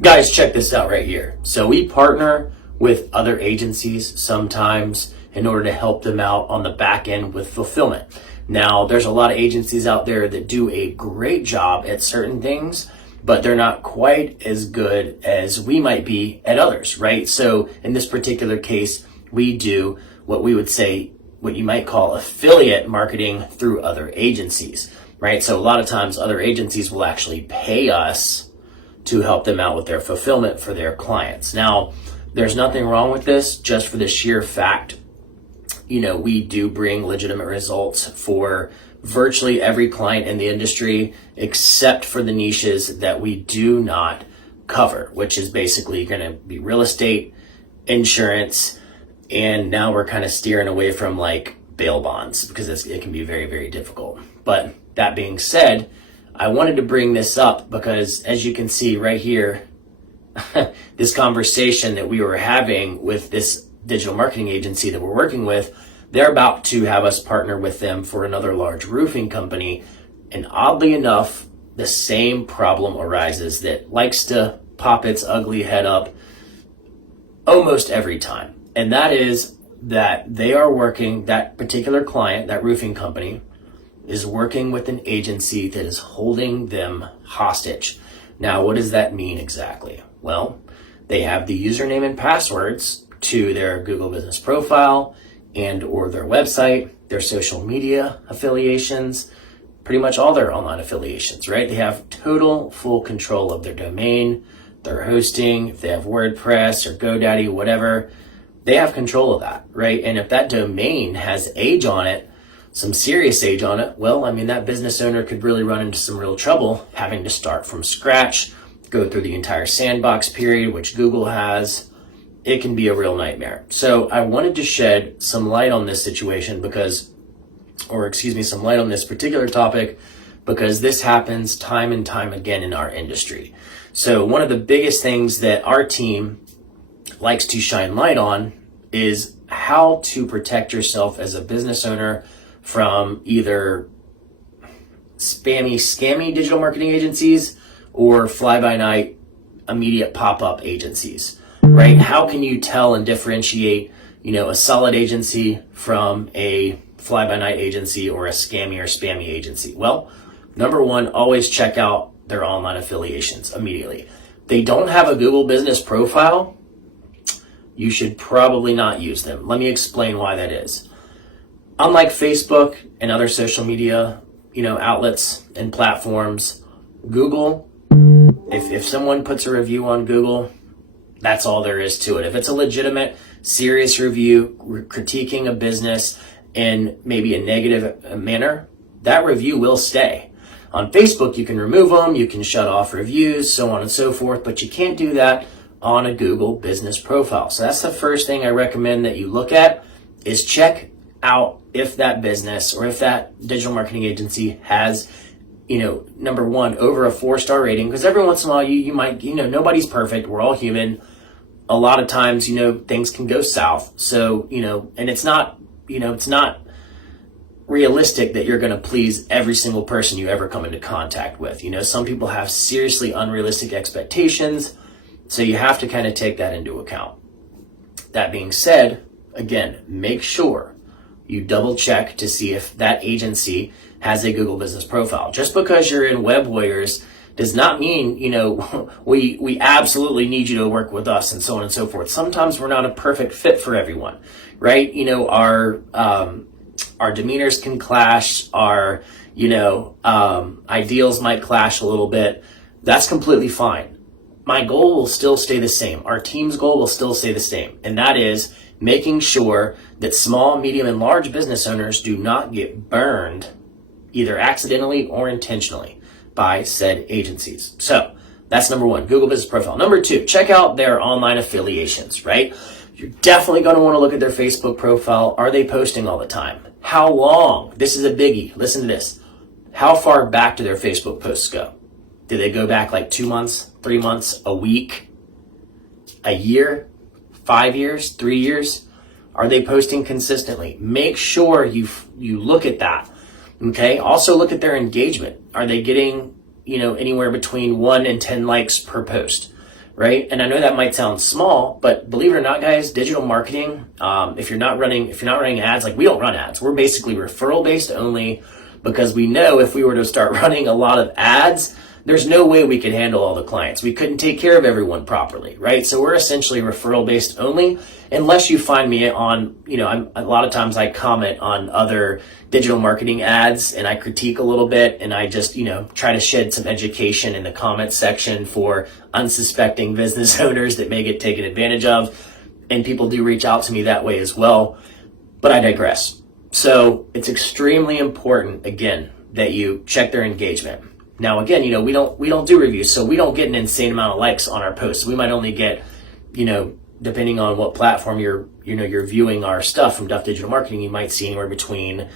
Guys, check this out right here. So we partner with other agencies sometimes in order to help them out on the back end with fulfillment. Now, there's a lot of agencies out there that do a great job at certain things, but they're not quite as good as we might be at others, right? So in this particular case, we do what we would say, what you might call affiliate marketing through other agencies, right? So a lot of times other agencies will actually pay us to help them out with their fulfillment for their clients. Now, there's nothing wrong with this, just for the sheer fact, we do bring legitimate results for virtually every client in the industry, except for the niches that we do not cover, which is basically going to be real estate, insurance, and now we're kind of steering away from like bail bonds because it can be very, very difficult. But that being said, I wanted to bring this up because, as you can see right here, this conversation that we were having with this digital marketing agency that we're working with, they're about to have us partner with them for another large roofing company. And oddly enough, the same problem arises that likes to pop its ugly head up almost every time. And that is that they are working, that particular client, that roofing company, is working with an agency that is holding them hostage. Now, what does that mean exactly? Well, they have the username and passwords to their Google Business Profile and or their website, their social media affiliations, pretty much all their online affiliations, right? They have total full control of their domain, their hosting. If they have WordPress or GoDaddy, whatever, they have control of that, right? And if that domain has age on it, some serious age on it, well, that business owner could really run into some real trouble having to start from scratch, go through the entire sandbox period, which Google has. It can be a real nightmare. So I wanted to shed some light on this situation some light on this particular topic because this happens time and time again in our industry. So one of the biggest things that our team likes to shine light on is how to protect yourself as a business owner from either scammy digital marketing agencies or fly-by-night immediate pop-up agencies, right? How can you tell and differentiate, a solid agency from a fly-by-night agency or a scammy or spammy agency? Well, number one, always check out their online affiliations immediately. They don't have a Google Business Profile, you should probably not use them. Let me explain why that is. Unlike Facebook and other social media, outlets and platforms, Google, if someone puts a review on Google, that's all there is to it. If it's a legitimate, serious review critiquing a business in maybe a negative manner, that review will stay. On Facebook, you can remove them, you can shut off reviews, so on and so forth, but you can't do that on a Google Business Profile. So that's the first thing I recommend that you look at, is check out if that business or if that digital marketing agency has, number one, over a 4-star rating, because every once in a while you might, nobody's perfect. We're all human. A lot of times, things can go south. So, and it's not realistic that you're going to please every single person you ever come into contact with. Some people have seriously unrealistic expectations. So you have to kind of take that into account. That being said, again, make sure you double check to see if that agency has a Google Business Profile. Just because you're in Web Warriors does not mean, we absolutely need you to work with us and so on and so forth. Sometimes we're not a perfect fit for everyone, right? Our demeanors can clash, our, ideals might clash a little bit. That's completely fine. My goal will still stay the same. Our team's goal will still stay the same. And that is making sure that small, medium, and large business owners do not get burned either accidentally or intentionally by said agencies. So that's number one, Google Business Profile. Number two, check out their online affiliations, right? You're definitely going to want to look at their Facebook profile. Are they posting all the time? How long? This is a biggie. Listen to this. How far back do their Facebook posts go? Do they go back like 2 months, 3 months, a week, a year, 5 years, 3 years? Are they posting consistently? Make sure you look at that. Okay. Also look at their engagement. Are they getting, anywhere between 1 and 10 likes per post? right? And I know that might sound small, but believe it or not, guys, digital marketing, if you're not running ads, like we don't run ads, we're basically referral based only, because we know if we were to start running a lot of ads, there's no way we could handle all the clients. We couldn't take care of everyone properly, right? So we're essentially referral based only, unless you find me on, a lot of times I comment on other digital marketing ads and I critique a little bit, and I just, try to shed some education in the comment section for unsuspecting business owners that may get taken advantage of. And people do reach out to me that way as well, but I digress. So it's extremely important, again, that you check their engagement. Now, again, we don't do reviews, so we don't get an insane amount of likes on our posts. We might only get, depending on what platform you're viewing our stuff from Duff Digital Marketing, you might see anywhere between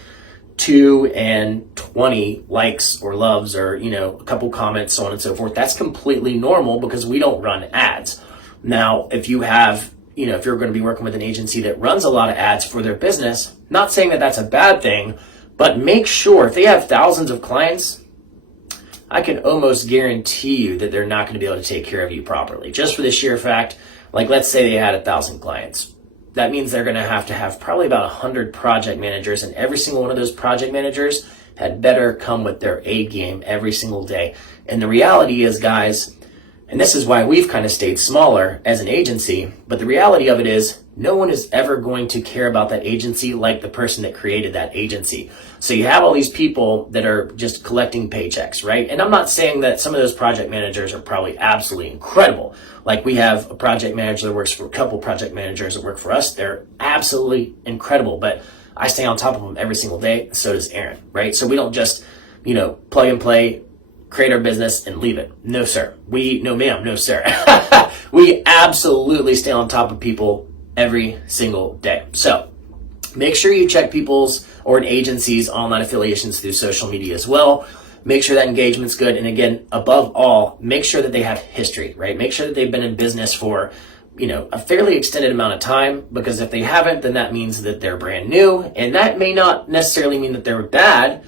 2 and 20 likes or loves, or, a couple comments, so on and so forth. That's completely normal because we don't run ads. Now, if you have, if you're going to be working with an agency that runs a lot of ads for their business, not saying that that's a bad thing, but make sure if they have thousands of clients, I can almost guarantee you that they're not going to be able to take care of you properly. Just for the sheer fact, like let's say they had 1,000 clients. That means they're going to have probably about 100 project managers, and every single one of those project managers had better come with their A game every single day. And the reality is, guys, and this is why we've kind of stayed smaller as an agency, but the reality of it is no one is ever going to care about that agency like the person that created that agency. So you have all these people that are just collecting paychecks, right? And I'm not saying that some of those project managers are probably absolutely incredible. Like we have a project manager that works for a couple project managers that work for us. They're absolutely incredible, but I stay on top of them every single day. So does Aaron, right? So we don't just, plug and play, create our business and leave it. No, sir. No, ma'am. No, sir. We absolutely stay on top of people every single day. So make sure you check people's or an agency's online affiliations through social media as well. Make sure that engagement's good. And again, above all, make sure that they have history, right? Make sure that they've been in business for, a fairly extended amount of time, because if they haven't, then that means that they're brand new, and that may not necessarily mean that they're bad,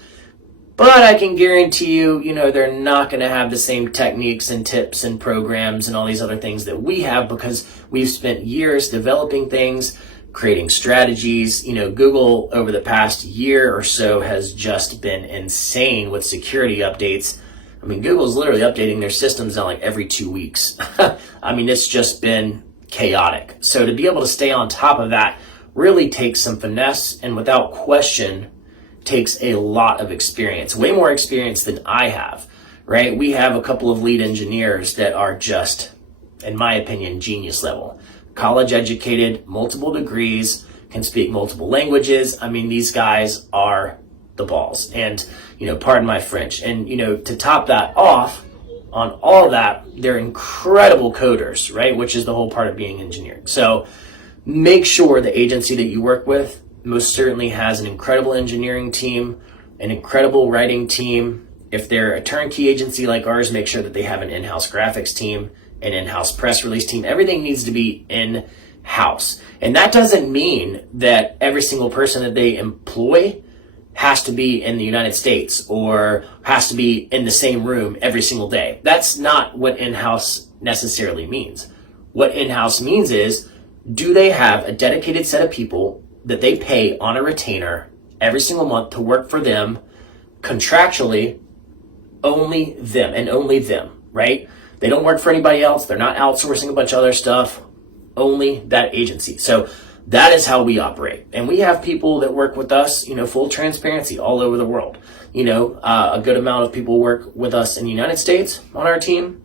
but I can guarantee you, they're not going to have the same techniques and tips and programs and all these other things that we have, because we've spent years developing things, creating strategies. Google over the past year or so has just been insane with security updates. I mean, Google's literally updating their systems now like every 2 weeks. I mean, it's just been chaotic. So to be able to stay on top of that really takes some finesse, and without question, takes a lot of experience, way more experience than I have, right? We have a couple of lead engineers that are just, in my opinion, genius level. College educated, multiple degrees, can speak multiple languages. I mean, these guys are the balls. And, pardon my French. And, to top that off on all that, they're incredible coders, right? Which is the whole part of being engineering. So make sure the agency that you work with most certainly has an incredible engineering team, an incredible writing team. If they're a turnkey agency like ours, make sure that they have an in-house graphics team, an in-house press release team. Everything needs to be in-house. And that doesn't mean that every single person that they employ has to be in the United States or has to be in the same room every single day. That's not what in-house necessarily means. What in-house means is, do they have a dedicated set of people that they pay on a retainer every single month to work for them contractually, only them and only them, right? They don't work for anybody else. They're not outsourcing a bunch of other stuff, only that agency. So that is how we operate. And we have people that work with us, full transparency, all over the world. A good amount of people work with us in the United States on our team,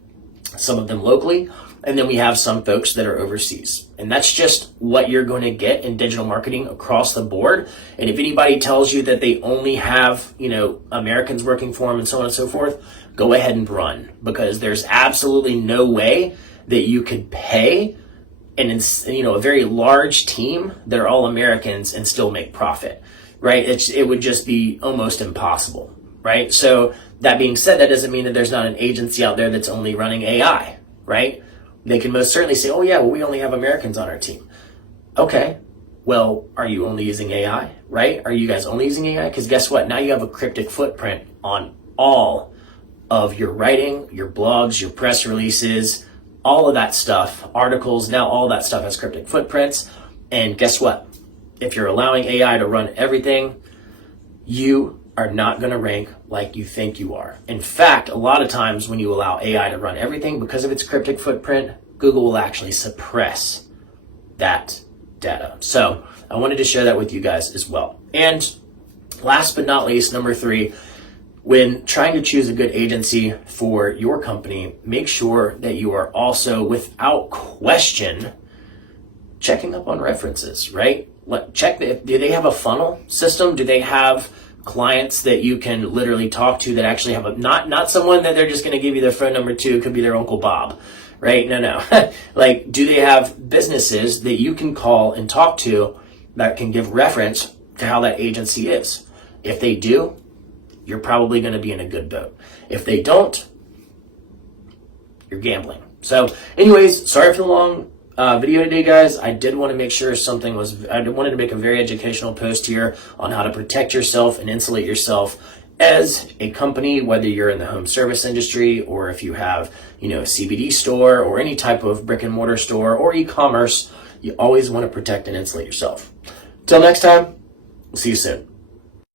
some of them locally. And then we have some folks that are overseas. And that's just what you're going to get in digital marketing across the board. And if anybody tells you that they only have, Americans working for them and so on and so forth, go ahead and run, because there's absolutely no way that you could pay a very large team that are all Americans and still make profit, right? It would just be almost impossible, right? So that being said, that doesn't mean that there's not an agency out there that's only running AI, right? They can most certainly say, oh yeah, well, we only have Americans on our team. Okay, well, are you only using AI, right? Are you guys only using AI? Because guess what? Now you have a cryptic footprint on all of your writing, your blogs, your press releases, all of that stuff, articles, now all that stuff has cryptic footprints. And guess what? If you're allowing AI to run everything, you are not going to rank like you think you are. In fact, a lot of times when you allow AI to run everything, because of its cryptic footprint, Google will actually suppress that data. So I wanted to share that with you guys as well. And last but not least, number 3, when trying to choose a good agency for your company, make sure that you are also, without question, checking up on references, right? Check, do they have a funnel system? Do they have clients that you can literally talk to that actually have not someone that they're just going to give you their phone number to? It could be their Uncle Bob, right? No. Like, do they have businesses that you can call and talk to that can give reference to how that agency is? If they do, you're probably going to be in a good boat. If they don't, you're gambling. So anyways, sorry for the long video today, guys. I did want to make sure I wanted to make a very educational post here on how to protect yourself and insulate yourself as a company, whether you're in the home service industry or if you have, a CBD store or any type of brick and mortar store or e-commerce. You always want to protect and insulate yourself. Till next time, we'll see you soon.